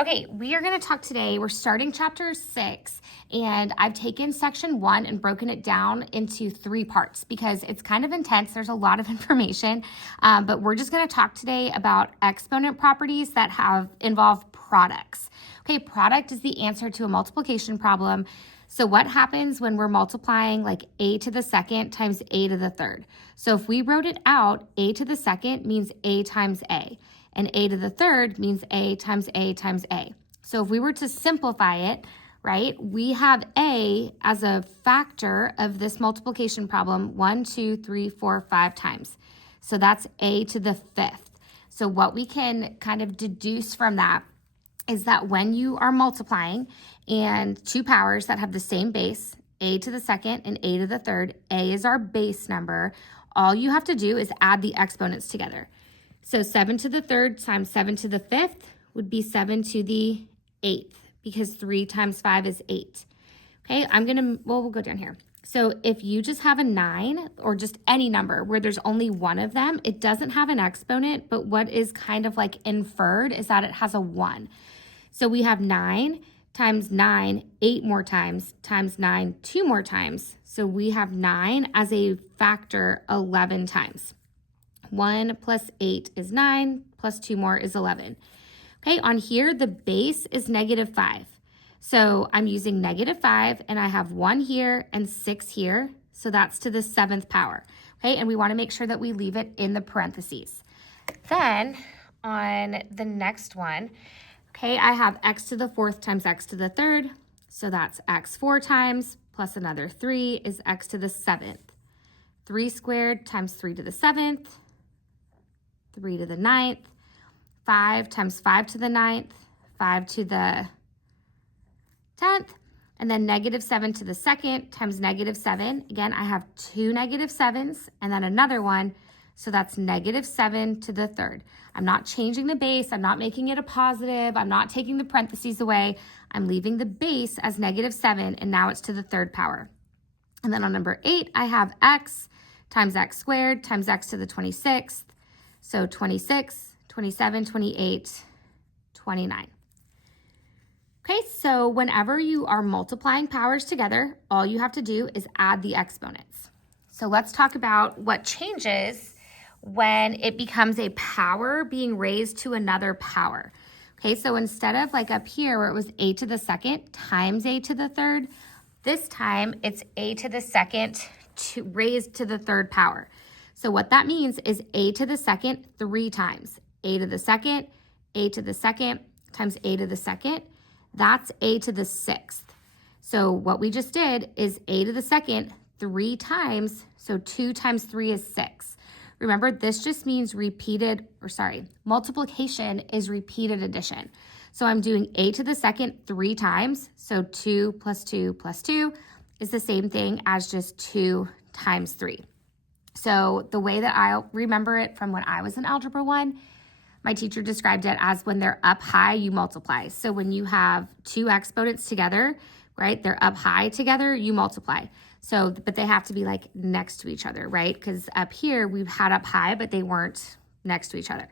Okay, we are going to talk today. We're starting chapter 6, and I've taken section 1 and broken it down into 3 parts because it's kind of intense. There's a lot of information, but we're just going to talk today about exponent properties that involve products. Okay, product is the answer to a multiplication problem. So what happens when we're multiplying like a to the second times a to the third? So if we wrote it out, a to the second means a times a. And a to the third means a times a times a. So if we were to simplify it, right, we have a as a factor of this multiplication problem 1, 2, 3, 4, 5 times. So that's a to the 5th. So what we can kind of deduce from that is that when you are multiplying and 2 powers that have the same base, a to the second and a to the third, a is our base number. All you have to do is add the exponents together. So 7 to the 3rd times 7 to the 5th would be 7 to the 8th because 3 times 5 is 8. Okay, we'll go down here. So if you just have a 9 or just any number where there's only one of them, it doesn't have an exponent, but what is kind of like inferred is that it has a 1. So we have 9 times 9, 8 more times, times 9, 2 more times. So we have 9 as a factor 11 times. 1 plus 8 is 9, plus 2 more is 11. Okay, on here, the base is -5. So I'm using -5, and I have 1 here and 6 here. So that's to the 7th power. Okay, and we want to make sure that we leave it in the parentheses. Then on the next one, okay, I have x to the 4th times x to the 3rd. So that's x 4 times plus another 3 is x to the 7th. 3 squared times 3 to the 7th. 3 to the 9th, 5 times 5 to the 9th, 5 to the 10th, and then -7 to the 2nd times -7. Again, I have 2 -7s and then another one, so that's -7 to the 3rd. I'm not changing the base. I'm not making it a positive. I'm not taking the parentheses away. I'm leaving the base as -7, and now it's to the 3rd power. And then on number 8, I have x times x squared times x to the 26th. So 26, 27, 28, 29. Okay, so whenever you are multiplying powers together, all you have to do is add the exponents. So let's talk about what changes when it becomes a power being raised to another power. Okay, so instead of like up here where it was a to the 2nd times a to the 3rd, this time it's a to the 2nd raised to the 3rd power. So what that means is a to the 2nd 3 times. A to the 2nd, a to the 2nd times a to the 2nd. That's a to the 6th. So what we just did is a to the 2nd 3 times. So 2 times 3 is 6. Remember, this just means multiplication is repeated addition. So I'm doing a to the 2nd 3 times. So 2 plus 2 plus 2 is the same thing as just 2 times 3. So the way that I remember it from when I was in Algebra 1, my teacher described it as when they're up high, you multiply. So when you have 2 exponents together, right, they're up high together, you multiply. So, but they have to be like next to each other, right? Because up here we've had up high, but they weren't next to each other.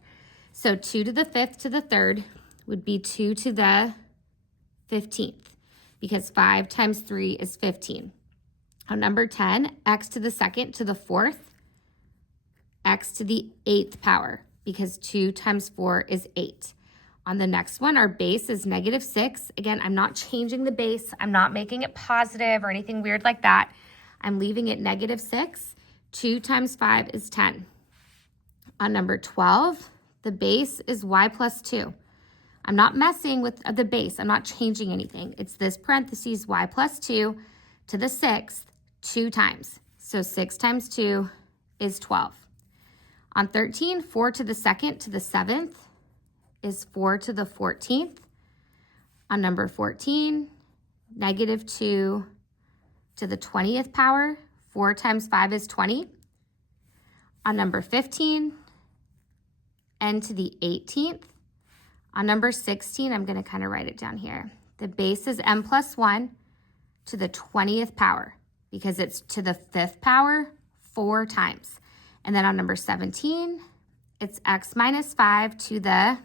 So 2 to the 5th to the 3rd would be 2 to the 15th because 5 times 3 is 15. On number 10, x to the 2nd to the 4th, x to the 8th power, because 2 times 4 is 8. On the next one, our base is -6. Again, I'm not changing the base. I'm not making it positive or anything weird like that. I'm leaving it -6. 2 times 5 is 10. On number 12, the base is y plus 2. I'm not messing with the base. I'm not changing anything. It's this parentheses y plus 2 to the 6th 2 times. So 6 times 2 is 12. On 13, 4 to the 2nd to the 7th is 4 to the 14th. On number 14, -2 to the 20th power. 4 times 5 is 20. On number 15, n to the 18th. On number 16, I'm going to kind of write it down here. The base is m plus 1 to the 20th power because it's to the 5th power 4 times. And then on number 17, it's x minus 5 to the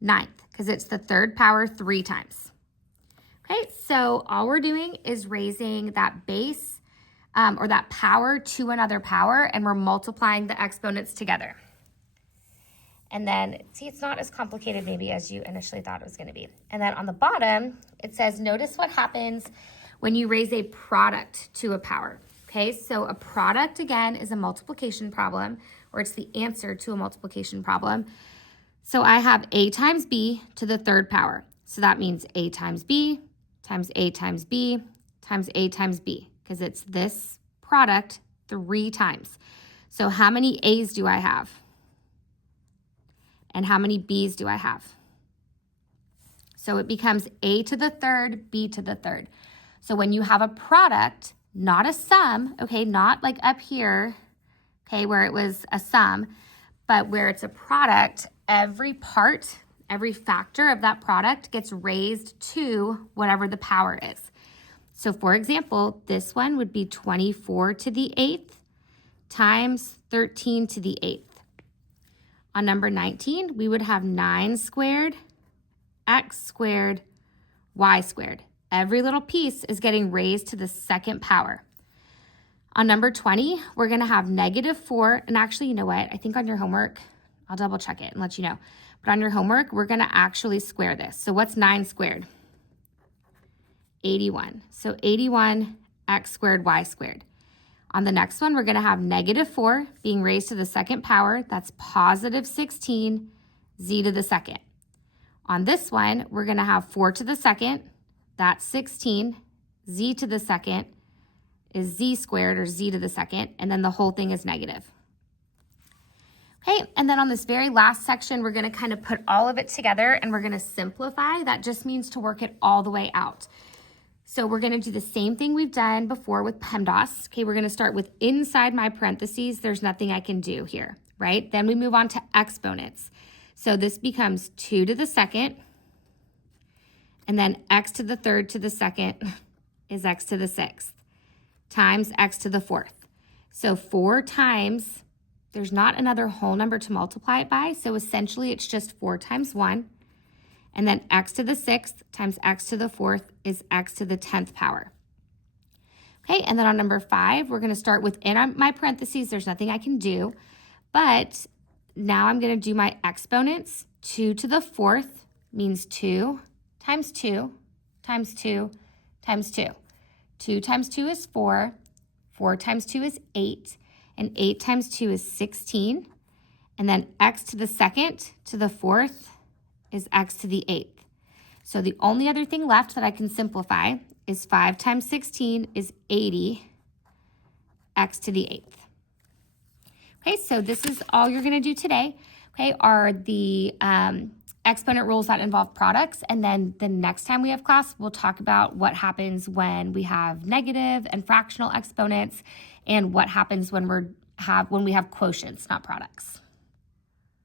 ninth, because it's the third power 3 times. Okay, so all we're doing is raising that base or that power to another power, and we're multiplying the exponents together. And then, see, it's not as complicated maybe as you initially thought it was going to be. And then on the bottom, it says, notice what happens when you raise a product to a power. Okay, so a product, again, is a multiplication problem, or it's the answer to a multiplication problem. So I have a times b to the third power. So that means a times b times a times b times a times b, because it's this product 3 times. So how many a's do I have? And how many b's do I have? So it becomes a to the third, b to the third. So when you have a product, not a sum, okay, not like up here, okay, where it was a sum, but where it's a product, every part, every factor of that product gets raised to whatever the power is. So for example, this one would be 24 to the 8th times 13 to the 8th. On number 19, we would have 9 squared, x squared, y squared. Every little piece is getting raised to the second power. On number 20, we're going to have -4. And actually, you know what? I think on your homework, I'll double check it and let you know. But on your homework, we're going to actually square this. So what's 9 squared? 81. So 81 x squared, y squared. On the next one, we're going to have -4 being raised to the second power. That's +16 z to the second. On this one, we're going to have 4 to the second. That's 16. Z to the second is z squared, or z to the second. And then the whole thing is negative. Okay, and then on this very last section, we're going to kind of put all of it together and we're going to simplify. That just means to work it all the way out. So we're going to do the same thing we've done before with PEMDAS. Okay, we're going to start with inside my parentheses. There's nothing I can do here, right? Then we move on to exponents. So this becomes 2 to the second, and then x to the third to the second is x to the sixth times x to the fourth. So 4 times, there's not another whole number to multiply it by, so essentially it's just 4 times 1. And then x to the sixth times x to the fourth is x to the 10th power. Okay, and then on number 5, we're going to start within my parentheses. There's nothing I can do, but now I'm going to do my exponents. 2 to the 4th means 2 times 2 times 2 times 2. 2 times 2 is 4. 4 times 2 is 8. And 8 times 2 is 16. And then x to the second to the 4th is x to the 8th. So the only other thing left that I can simplify is 5 times 16 is 80, x to the 8th. Okay, so this is all you're going to do today, okay, are the exponent rules that involve products. And then the next time we have class, we'll talk about what happens when we have negative and fractional exponents and what happens when we have quotients, not products.